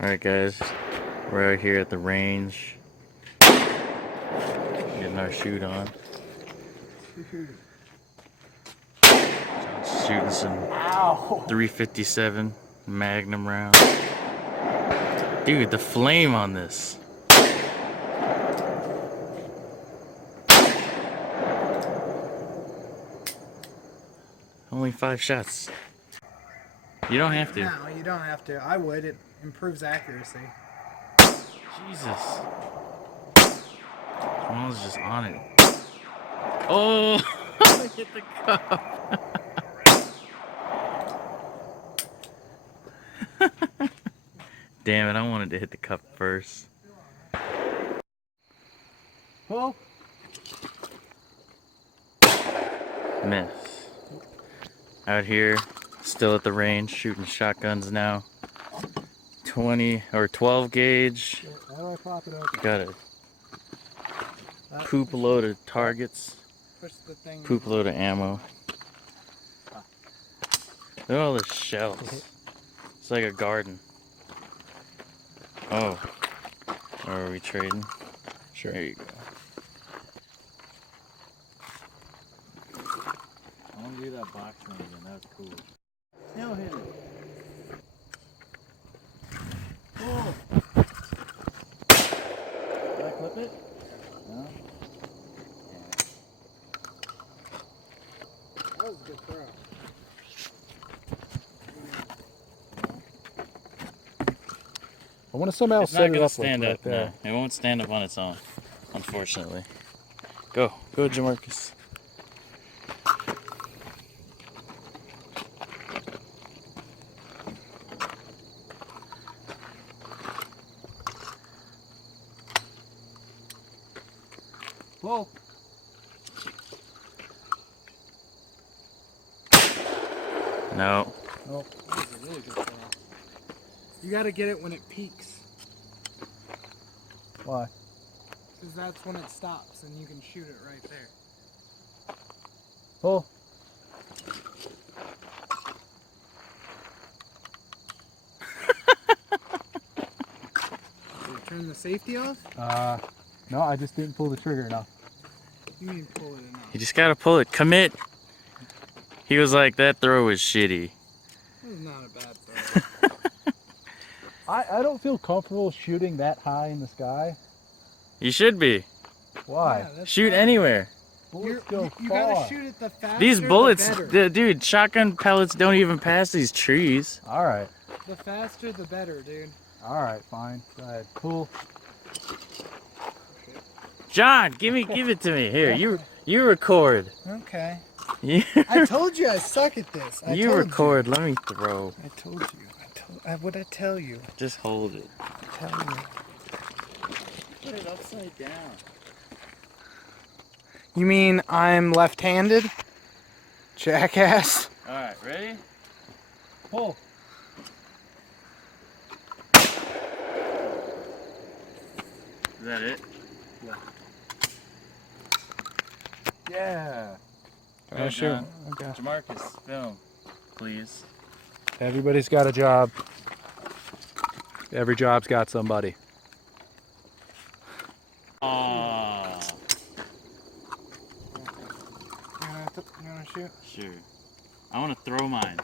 Alright guys, we're out here at the range, getting our shoot on. John's shooting some 357 Magnum round. Dude, the flame on this. Only 5 shots. You don't have to. No, you don't have to. I would. It improves accuracy. Jesus. Someone's just on it. Oh! I hit the cup. Damn it, I wanted to hit the cup first. Well, Miss. Out here, still at the range, shooting shotguns now. 20 or 12 gauge. how do I pop it open? Got a poop load of targets. Push the thing. Poop load of ammo. Look at all the shells. It's like a garden. Oh. Are we trading? Sure. There you go. I want to do that box thing again. That was cool. Now hit it. Oh! Did I clip it? No? That was a good throw. I want to somehow It's set not it gonna up stand like up. right No, there. it won't stand up on its own, unfortunately. Go, Jamarcus. Whoa. No. Oh, that was a really good throw. You got to get it when it peaks. Why? Because that's when it stops and you can shoot it right there. Oh. Did you turn the safety off? No, I just didn't pull the trigger enough. You mean pull it enough? You just gotta pull it. Commit. He was like, that throw was shitty. That was not a bad throw. I don't feel comfortable shooting that high in the sky. You should be. Why? Yeah, shoot anywhere. Bullets go far. You gotta shoot it the faster, These bullets, the better. dude, shotgun pellets don't even pass these trees. Alright. The faster the better, dude. Alright, fine. Go ahead. Cool. John, give it to me. Here, you record. Okay. You, I told you I suck at this. you record. Let me throw. I told you. What'd I tell you? Just hold it. Tell you. Put it upside down. You mean I'm left-handed? Jackass. All right, ready? Pull. Is that it? Yeah. Yeah. Go, John. Okay. Jamarcus, film, please. Everybody's got a job. Every job's got somebody. Aww. You wanna shoot? Sure. I want to throw mine.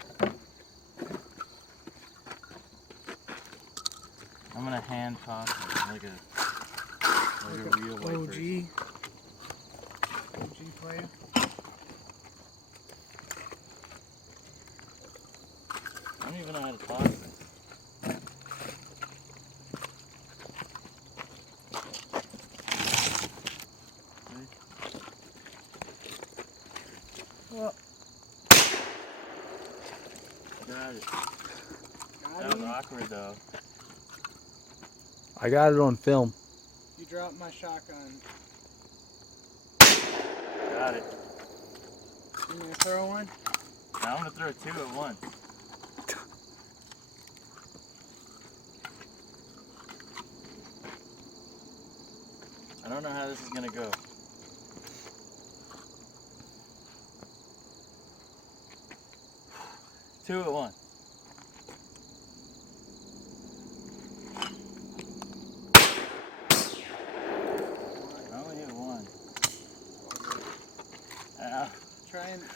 I'm gonna hand toss it like a real white person. OG player. I don't even know how to toss it. Well, Got it. That was awkward though. I got it on film. You dropped my shotgun. Got it. You gonna throw one? Now I'm gonna throw 2 at once. I don't know how this is gonna go. Two at once.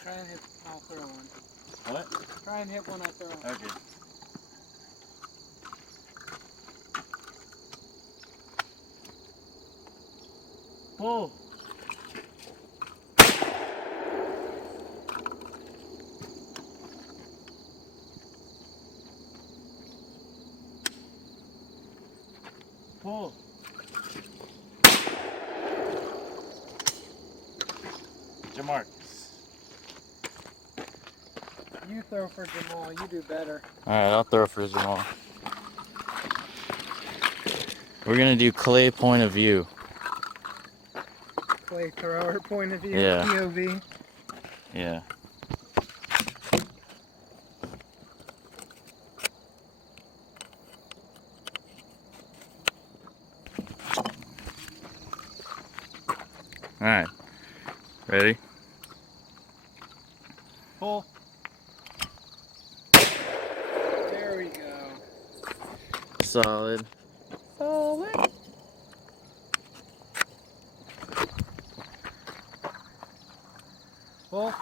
Try and hit. I'll throw one. What? Try and hit one. I throw. Okay. Pull. Pull. Jamarcus. You throw for Jamal. You do better. Alright, I'll throw for Jamal. We're gonna do clay point of view. Clay thrower point of view. Yeah. POV. Yeah. Alright. Ready? Pull. There we go. Solid. Solid. Pull.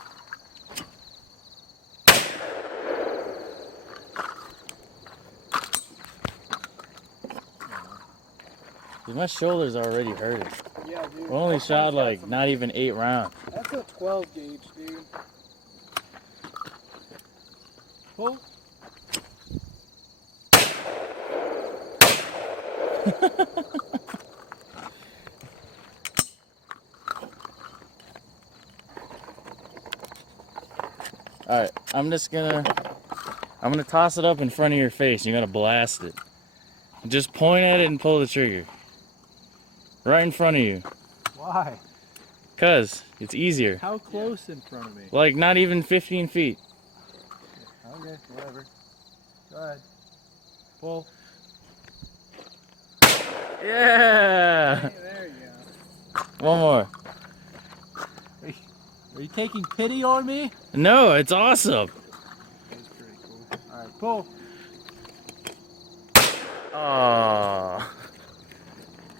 My shoulder's already hurting. Yeah, dude. We only That shot one's got like some- not even 8 rounds. That's a 12 gauge, dude. Pull. Alright, I'm gonna toss it up in front of your face. You're gonna blast it. Just point at it and pull the trigger. Right in front of you. Why? Cause it's easier. How close in front of me? Like not even 15 feet. Okay, whatever. Go ahead. Pull. Yeah! Hey, there you go. One more. Are you taking pity on me? No, it's awesome. That's pretty cool. Alright, pull. Aww.